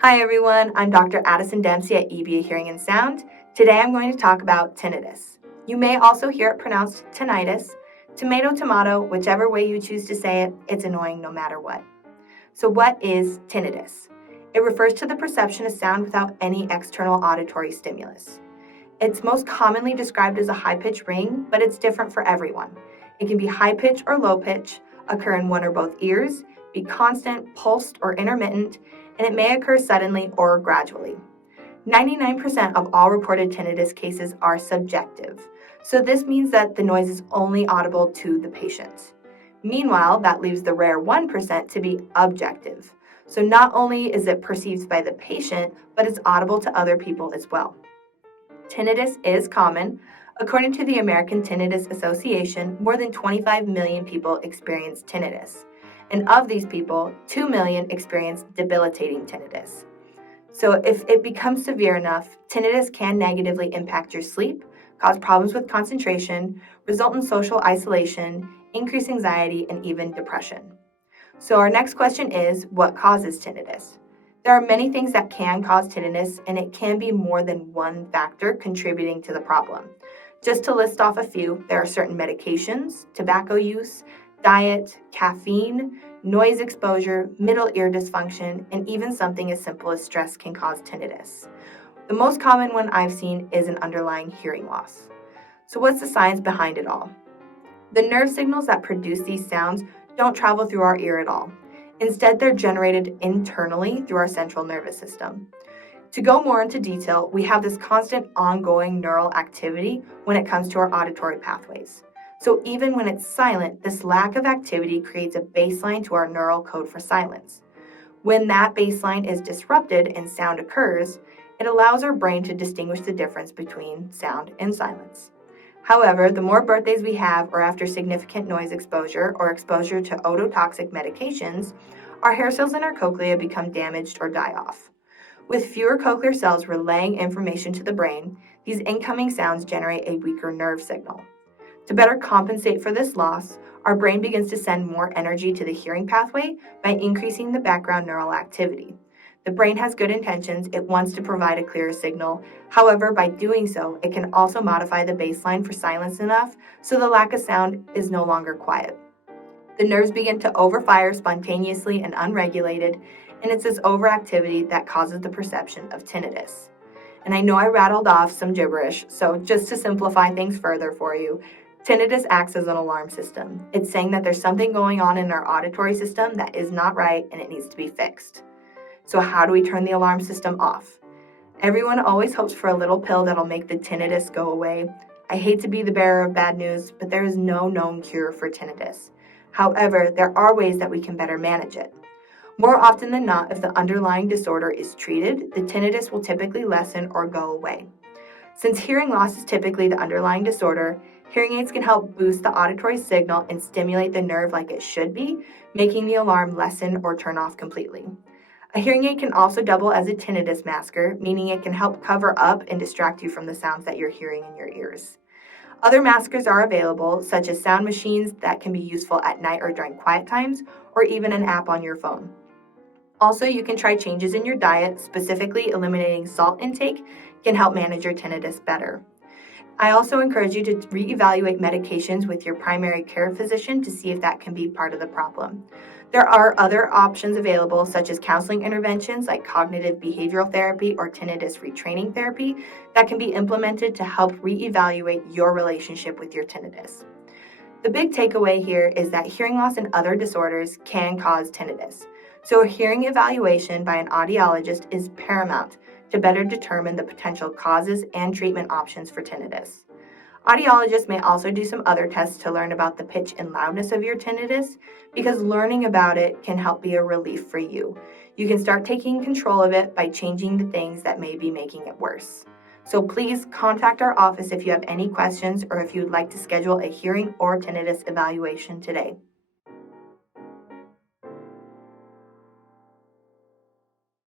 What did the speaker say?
Hi everyone, I'm Dr. Addison Dempsey at EBA Hearing and Sound. Today I'm going to talk about tinnitus. You may also hear it pronounced tinnitus. Tomato, tomato, whichever way you choose to say it, it's annoying no matter what. So what is tinnitus? It refers to the perception of sound without any external auditory stimulus. It's most commonly described as a high-pitched ring, but it's different for everyone. It can be high-pitch or low-pitch, occur in one or both ears, be constant, pulsed, or intermittent, and it may occur suddenly or gradually. 99% of all reported tinnitus cases are subjective, so this means that the noise is only audible to the patient. Meanwhile, that leaves the rare 1% to be objective, so not only is it perceived by the patient, but it's audible to other people as well. Tinnitus is common. According to the American Tinnitus Association, more than 25 million people experience tinnitus. And of these people, 2 million experience debilitating tinnitus. So if it becomes severe enough, tinnitus can negatively impact your sleep, cause problems with concentration, result in social isolation, increase anxiety, and even depression. So our next question is, what causes tinnitus? There are many things that can cause tinnitus, and it can be more than one factor contributing to the problem. Just to list off a few, there are certain medications, tobacco use, diet, caffeine, noise exposure, middle ear dysfunction, and even something as simple as stress can cause tinnitus. The most common one I've seen is an underlying hearing loss. So what's the science behind it all? The nerve signals that produce these sounds don't travel through our ear at all. Instead, they're generated internally through our central nervous system. To go more into detail, we have this constant ongoing neural activity when it comes to our auditory pathways. So even when it's silent, this lack of activity creates a baseline to our neural code for silence. When that baseline is disrupted and sound occurs, it allows our brain to distinguish the difference between sound and silence. However, the more birthdays we have or after significant noise exposure or exposure to ototoxic medications, our hair cells in our cochlea become damaged or die off. With fewer cochlear cells relaying information to the brain, these incoming sounds generate a weaker nerve signal. To better compensate for this loss, our brain begins to send more energy to the hearing pathway by increasing the background neural activity. The brain has good intentions, it wants to provide a clearer signal. However, by doing so, it can also modify the baseline for silence enough so the lack of sound is no longer quiet. The nerves begin to overfire spontaneously and unregulated, and it's this overactivity that causes the perception of tinnitus. And I know I rattled off some gibberish, so just to simplify things further for you, tinnitus acts as an alarm system. It's saying that there's something going on in our auditory system that is not right and it needs to be fixed. So how do we turn the alarm system off? Everyone always hopes for a little pill that'll make the tinnitus go away. I hate to be the bearer of bad news, but there is no known cure for tinnitus. However, there are ways that we can better manage it. More often than not, if the underlying disorder is treated, the tinnitus will typically lessen or go away. Since hearing loss is typically the underlying disorder, hearing aids can help boost the auditory signal and stimulate the nerve like it should be, making the alarm lessen or turn off completely. A hearing aid can also double as a tinnitus masker, meaning it can help cover up and distract you from the sounds that you're hearing in your ears. Other maskers are available, such as sound machines that can be useful at night or during quiet times, or even an app on your phone. Also, you can try changes in your diet, specifically eliminating salt intake can help manage your tinnitus better. I also encourage you to reevaluate medications with your primary care physician to see if that can be part of the problem. There are other options available, such as counseling interventions like cognitive behavioral therapy or tinnitus retraining therapy that can be implemented to help reevaluate your relationship with your tinnitus. The big takeaway here is that hearing loss and other disorders can cause tinnitus. So a hearing evaluation by an audiologist is paramount to better determine the potential causes and treatment options for tinnitus. Audiologists may also do some other tests to learn about the pitch and loudness of your tinnitus, because learning about it can help be a relief for you. You can start taking control of it by changing the things that may be making it worse. So please contact our office if you have any questions or if you'd like to schedule a hearing or tinnitus evaluation today.